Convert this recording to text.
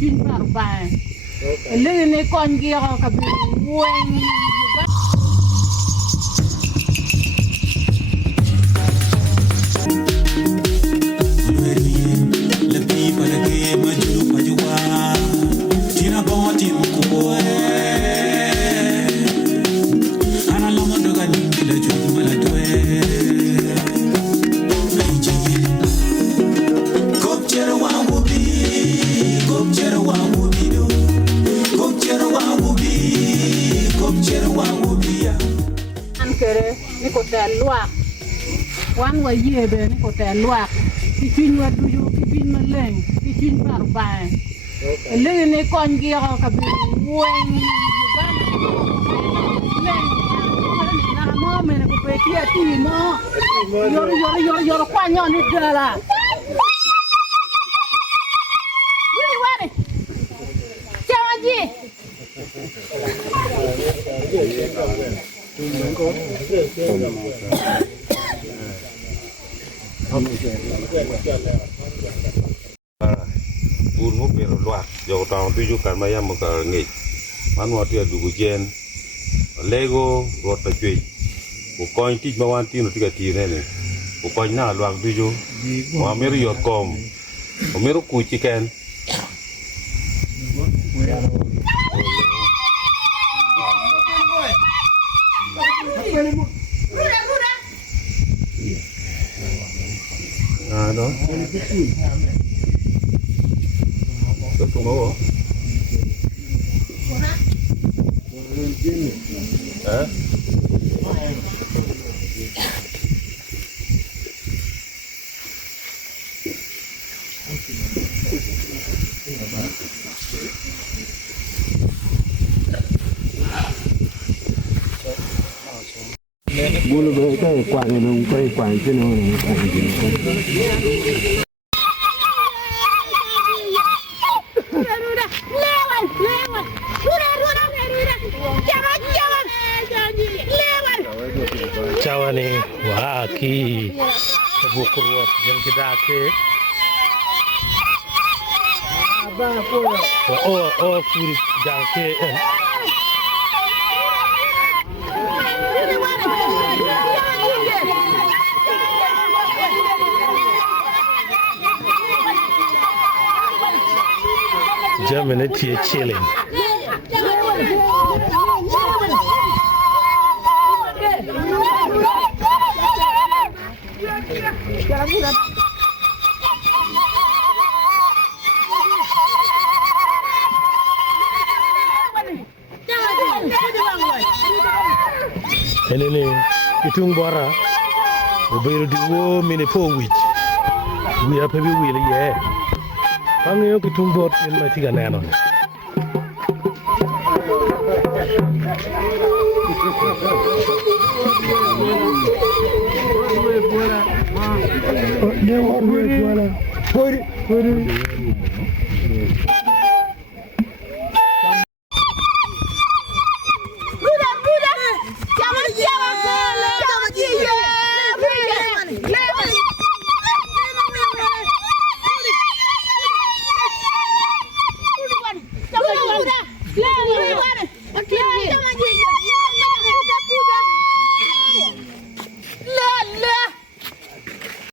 chun par ba le ne kon gi ka bi wen wan wa yebe ni ko te lwa ki fin wa du yu ki fin ma leng ki fin par ba le ne kon gi ka bi wen Uganda leng na mo me ko pe ki ati mo yo kwa nyo ni dala wini wani chawaji Bun mo pero luat yo taong tuju kan mayam mo ka ngi man wa tia dugu jen lego rot ta chui ko koin ti ma wan ti no tiga ti ne ne ko koin na luak tuju wa meru yo kom o meru ku chicken đó rất không có hả bulu bê cái quả này nó quay quả cái nó này Cawa ni wah ki Buku Rwot yang kita ke oh kuri jangke German is chilling. Ini kitung bora, ubayar diwo mini po wich, we are heavy wheel yeah. Kang yo kitung bot in my tiga nano. Dia orang buat.